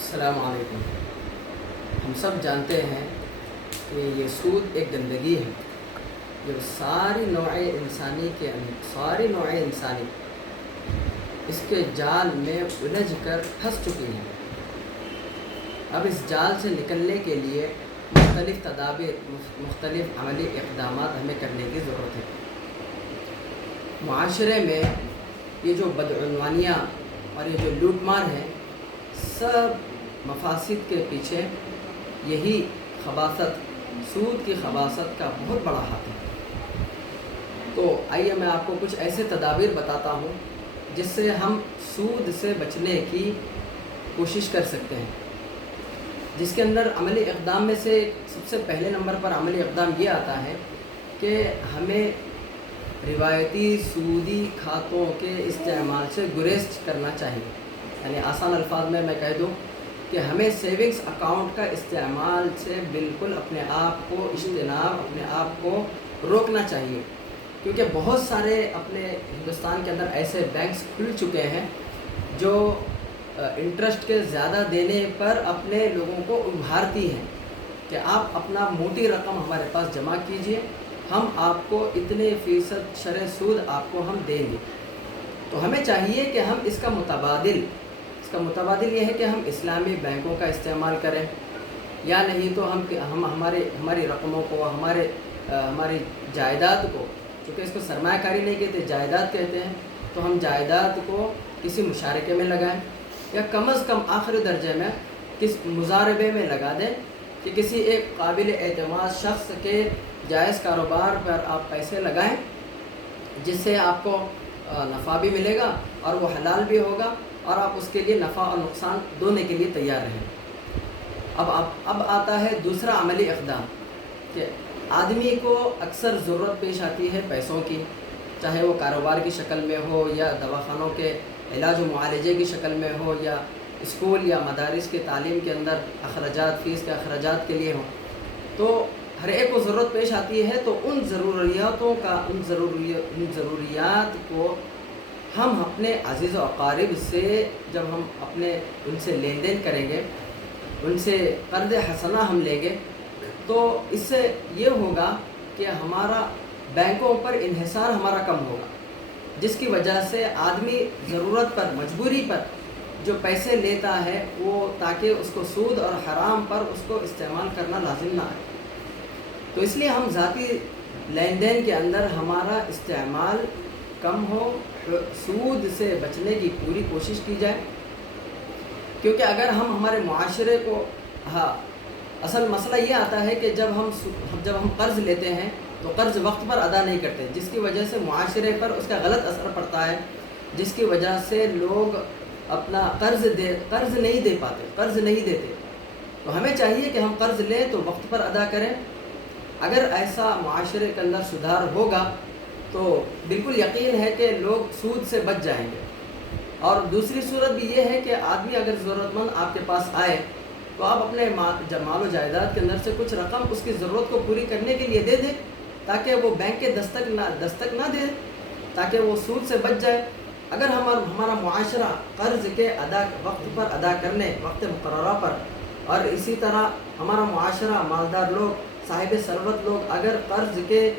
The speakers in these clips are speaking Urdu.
السلام علیکم۔ ہم سب جانتے ہیں کہ یہ سود ایک گندگی ہے جو ساری نوع انسانی اس کے جال میں الجھ کر پھنس چکی ہیں۔ اب اس جال سے نکلنے کے لیے مختلف تدابیر، مختلف عملی اقدامات ہمیں کرنے کی ضرورت ہے۔ معاشرے میں یہ جو بدعنوانیاں اور یہ جو لوٹ مار ہے، سب مفاسد کے پیچھے یہی خباثت، سود کی خباثت کا بہت بڑا ہاتھ ہے۔ تو آئیے میں آپ کو کچھ ایسے تدابیر بتاتا ہوں جس سے ہم سود سے بچنے کی کوشش کر سکتے ہیں، جس کے اندر عملی اقدام میں سے سب سے پہلے نمبر پر عملی اقدام یہ آتا ہے کہ ہمیں روایتی سودی کھاتوں کے استعمال سے گریز کرنا چاہیے۔ یعنی آسان الفاظ میں کہہ دوں کہ ہمیں سیونگز اکاؤنٹ کا استعمال سے بالکل اپنے آپ کو اپنے آپ کو روکنا چاہیے، کیونکہ بہت سارے اپنے ہندوستان کے اندر ایسے بینکس کھل چکے ہیں جو انٹرسٹ کے زیادہ دینے پر اپنے لوگوں کو ابھارتی ہیں کہ آپ اپنا موٹی رقم ہمارے پاس جمع کیجئے، ہم آپ کو اتنے فیصد شرح سود آپ کو ہم دیں گے۔ تو ہمیں چاہیے کہ ہم اس کا متبادل یہ ہے کہ ہم اسلامی بینکوں کا استعمال کریں، یا نہیں تو ہم ہماری رقموں کو، ہماری جائیداد کو، چونکہ اس کو سرمایہ کاری نہیں کہتے، جائیداد کہتے ہیں، تو ہم جائیداد کو کسی مشارکے میں لگائیں، یا کم از کم آخری درجے میں کس مضاربے میں لگا دیں کہ کسی ایک قابل اعتماد شخص کے جائز کاروبار پر آپ پیسے لگائیں، جس سے آپ کو نفع بھی ملے گا اور وہ حلال بھی ہوگا، اور آپ اس کے لیے نفع اور نقصان دونوں کے لیے تیار رہیں۔ اب آتا ہے دوسرا عملی اقدام کہ آدمی کو اکثر ضرورت پیش آتی ہے پیسوں کی، چاہے وہ کاروبار کی شکل میں ہو، یا دواخانوں کے علاج و معالجے کی شکل میں ہو، یا اسکول یا مدارس کی تعلیم کے اندر اخراجات، فیس کے اخراجات کے لیے ہوں۔ تو ہر ایک کو ضرورت پیش آتی ہے، تو ان ضروریات کو ہم اپنے عزیز و اقارب سے جب ہم ان سے لین دین کریں گے، ان سے قرض حسنہ ہم لیں گے، تو اس سے یہ ہوگا کہ ہمارا بینکوں پر انحصار ہمارا کم ہوگا، جس کی وجہ سے آدمی ضرورت پر، مجبوری پر جو پیسے لیتا ہے وہ تاکہ اس کو سود اور حرام پر اس کو استعمال کرنا لازم نہ آئے۔ تو اس لیے ہم ذاتی لین دین کے اندر ہمارا استعمال کم ہو، سود سے بچنے کی پوری کوشش کی جائے، کیونکہ اگر ہم ہمارے معاشرے کو اصل مسئلہ یہ آتا ہے کہ جب ہم قرض لیتے ہیں تو قرض وقت پر ادا نہیں کرتے، جس کی وجہ سے معاشرے پر اس کا غلط اثر پڑتا ہے، جس کی وجہ سے لوگ اپنا قرض نہیں دے پاتے، قرض نہیں دیتے۔ تو ہمیں چاہیے کہ ہم قرض لیں تو وقت پر ادا کریں۔ اگر ایسا معاشرے کے اندر سدھار ہوگا تو بالکل یقین ہے کہ لوگ سود سے بچ جائیں گے۔ اور دوسری صورت بھی یہ ہے کہ آدمی اگر ضرورت مند آپ کے پاس آئے تو آپ اپنے مال و جائیداد کے اندر سے کچھ رقم اس کی ضرورت کو پوری کرنے کے لیے دے دیں، تاکہ وہ بینک کے دستک نہ دے، تاکہ وہ سود سے بچ جائے۔ اگر ہمارا معاشرہ قرض کے وقت پر ادا کرنے، وقت مقررہ پر، اور اسی طرح ہمارا معاشرہ مالدار لوگ، صاحب ثروت لوگ اگر قرض کے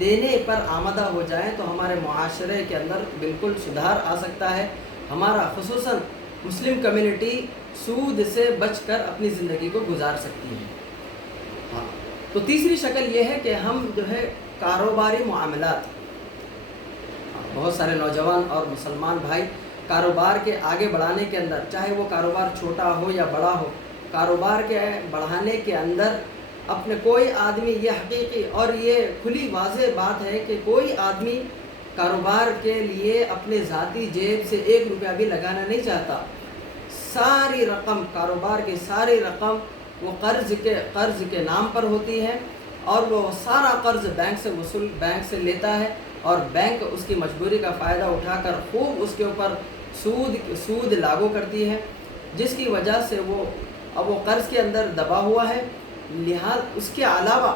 دینے پر آمادہ ہو جائیں تو ہمارے معاشرے کے اندر بالکل سدھار آ سکتا ہے۔ ہمارا خصوصاً مسلم کمیونٹی سود سے بچ کر اپنی زندگی کو گزار سکتی ہے۔ تو تیسری شکل یہ ہے کہ ہم کاروباری معاملات، بہت سارے نوجوان اور مسلمان بھائی کاروبار کے آگے بڑھانے کے اندر، چاہے وہ کاروبار چھوٹا ہو یا بڑا ہو، کاروبار کے بڑھانے کے اندر اپنے کوئی آدمی، یہ حقیقی اور یہ کھلی واضح بات ہے کہ کوئی آدمی کاروبار کے لیے اپنے ذاتی جیب سے 1 روپیہ بھی لگانا نہیں چاہتا۔ ساری رقم، کاروبار کی ساری رقم وہ قرض کے نام پر ہوتی ہے، اور وہ سارا قرض بینک سے لیتا ہے، اور بینک اس کی مجبوری کا فائدہ اٹھا کر خوب اس کے اوپر سود لاگو کرتی ہے، جس کی وجہ سے وہ قرض کے اندر دبا ہوا ہے۔ لہٰذا اس کے علاوہ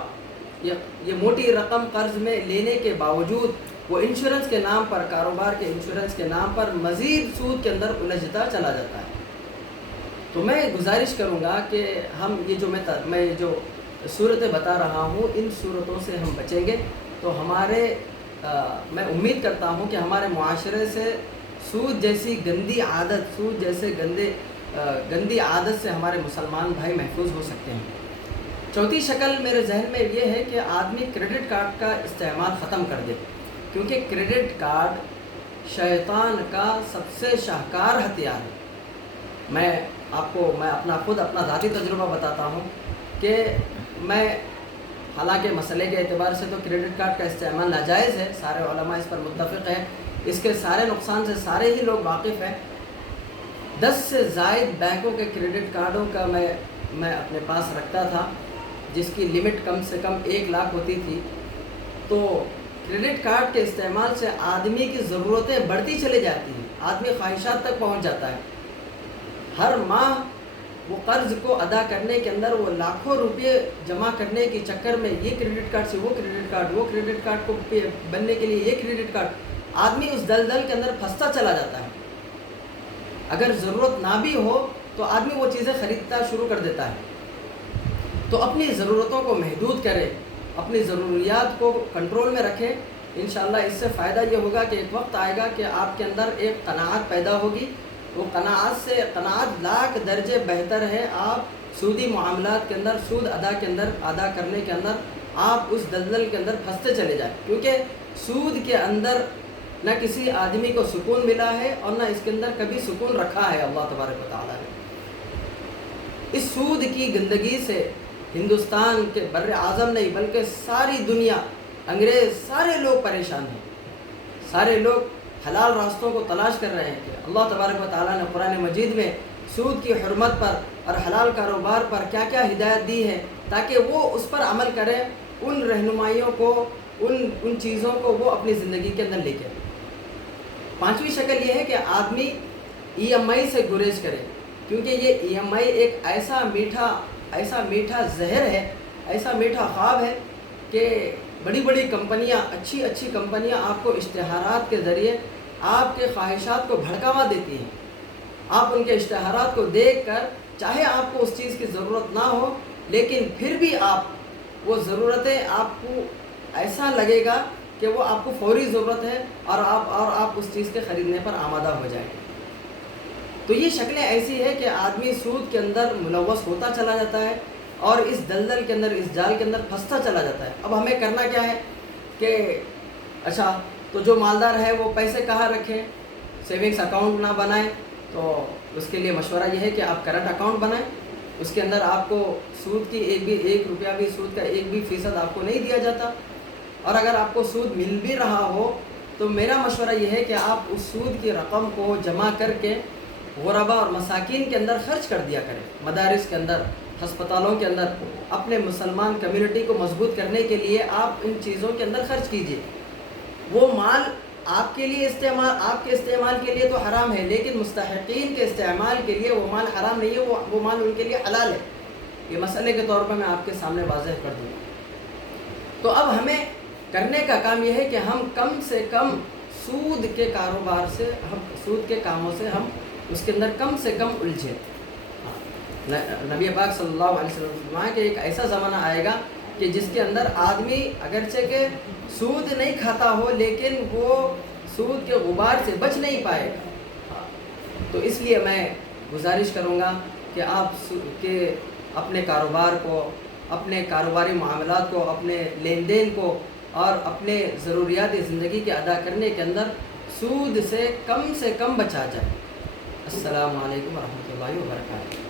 یہ موٹی رقم قرض میں لینے کے باوجود وہ انشورنس کے نام پر، کاروبار کے انشورنس کے نام پر مزید سود کے اندر الجھتا چلا جاتا ہے۔ تو میں گزارش کروں گا کہ ہم یہ جو میں جو صورتیں بتا رہا ہوں ان صورتوں سے ہم بچیں گے تو ہمارے میں امید کرتا ہوں کہ ہمارے معاشرے سے سود جیسی گندی عادت گندی عادت سے ہمارے مسلمان بھائی محفوظ ہو سکتے ہیں۔ چوتھی شکل میرے ذہن میں یہ ہے کہ آدمی کریڈٹ کارڈ کا استعمال ختم کر دے، کیونکہ کریڈٹ کارڈ شیطان کا سب سے شاہکار ہتھیار ہے۔ میں اپنا ذاتی تجربہ بتاتا ہوں کہ میں حالانکہ مسئلے کے اعتبار سے تو کریڈٹ کارڈ کا استعمال ناجائز ہے، سارے علماء اس پر متفق ہیں، اس کے سارے نقصان سے سارے ہی لوگ واقف ہیں۔ 10 سے زائد بینکوں کے کریڈٹ کارڈوں کا میں اپنے پاس رکھتا تھا، جس کی لمٹ کم سے کم 1 لاکھ ہوتی تھی۔ تو کریڈٹ کارڈ کے استعمال سے آدمی کی ضرورتیں بڑھتی چلی جاتی ہیں، آدمی خواہشات تک پہنچ جاتا ہے۔ ہر ماہ وہ قرض کو ادا کرنے کے اندر وہ لاکھوں روپے جمع کرنے کے چکر میں یہ کریڈٹ کارڈ سے وہ کریڈٹ کارڈ کو بننے کے لیے یہ کریڈٹ کارڈ، آدمی اس دلدل کے اندر پھنستا چلا جاتا ہے۔ اگر ضرورت نہ بھی ہو تو آدمی وہ چیزیں خریدتا شروع کر دیتا ہے۔ تو اپنی ضرورتوں کو محدود کرے، اپنی ضروریات کو کنٹرول میں رکھے۔ انشاءاللہ اس سے فائدہ یہ ہوگا کہ ایک وقت آئے گا کہ آپ کے اندر ایک قناعت پیدا ہوگی، وہ قناعت لاکھ درجے بہتر ہے۔ آپ سودی معاملات کے اندر، سود ادا کرنے کے اندر آپ اس دلدل کے اندر پھنستے چلے جائیں، کیونکہ سود کے اندر نہ کسی آدمی کو سکون ملا ہے اور نہ اس کے اندر کبھی سکون رکھا ہے اللہ تبارک و تعالیٰ نے۔ اس سود کی گندگی سے ہندوستان کے بر اعظم نہیں بلکہ ساری دنیا، انگریز، سارے لوگ پریشان ہیں۔ سارے لوگ حلال راستوں کو تلاش کر رہے ہیں کہ اللہ تبارک و تعالیٰ نے قرآن مجید میں سود کی حرمت پر اور حلال کاروبار پر کیا کیا ہدایت دی ہے تاکہ وہ اس پر عمل کریں، ان رہنمائیوں کو، ان چیزوں کو وہ اپنی زندگی کے اندر لے کے۔ پانچویں شکل یہ ہے کہ آدمی EMI سے گریز کرے، کیونکہ یہ EMI ایک ایسا میٹھا زہر ہے، ایسا میٹھا خواب ہے کہ بڑی بڑی کمپنیاں، اچھی کمپنیاں آپ کو اشتہارات کے ذریعے آپ کے خواہشات کو بھڑکاوا دیتی ہیں۔ آپ ان کے اشتہارات کو دیکھ کر چاہے آپ کو اس چیز کی ضرورت نہ ہو، لیکن پھر بھی آپ وہ ضرورتیں، آپ کو ایسا لگے گا کہ وہ آپ کو فوری ضرورت ہے اور آپ اس چیز کے خریدنے پر آمادہ ہو جائیں گے۔ تو یہ شکلیں ایسی ہے کہ آدمی سود کے اندر ملوث ہوتا چلا جاتا ہے اور اس دلدل کے اندر، اس جال کے اندر پھنستا چلا جاتا ہے۔ اب ہمیں کرنا کیا ہے کہ اچھا تو جو مالدار ہے وہ پیسے کہاں رکھیں، سیونگز اکاؤنٹ نہ بنائیں، تو اس کے لیے مشورہ یہ ہے کہ آپ کرنٹ اکاؤنٹ بنائیں، اس کے اندر آپ کو سود کی ایک روپیہ بھی، سود کا 1% آپ کو نہیں دیا جاتا، اور اگر آپ کو سود مل بھی رہا ہو تو میرا مشورہ یہ ہے کہ آپ اس سود کی رقم کو جمع کر کے غربا اور مساکین کے اندر خرچ کر دیا کریں، مدارس کے اندر، ہسپتالوں کے اندر، اپنے مسلمان کمیونٹی کو مضبوط کرنے کے لیے آپ ان چیزوں کے اندر خرچ کیجیے۔ وہ مال آپ کے استعمال کے لیے تو حرام ہے، لیکن مستحقین کے استعمال کے لیے وہ مال حرام نہیں ہے، وہ مال ان کے لیے حلال ہے۔ یہ مسئلے کے طور پر میں آپ کے سامنے واضح کر دوں۔ تو اب ہمیں کرنے کا کام یہ ہے کہ ہم کم سے کم سود کے کاروبار سے، سود کے کاموں سے ہم اس کے اندر کم سے کم الجھیں۔ نبی پاک صلی اللہ علیہ وسلم فرمایا کہ ایک ایسا زمانہ آئے گا کہ جس کے اندر آدمی اگرچہ کہ سود نہیں کھاتا ہو لیکن وہ سود کے غبار سے بچ نہیں پائے گا۔ تو اس لیے میں گزارش کروں گا کہ آپ اپنے کاروبار کو، اپنے کاروباری معاملات کو، اپنے لین دین کو اور اپنے ضروریات زندگی کے ادا کرنے کے اندر سود سے کم بچا جائے۔ السلام علیکم ورحمۃ اللہ وبرکاتہ۔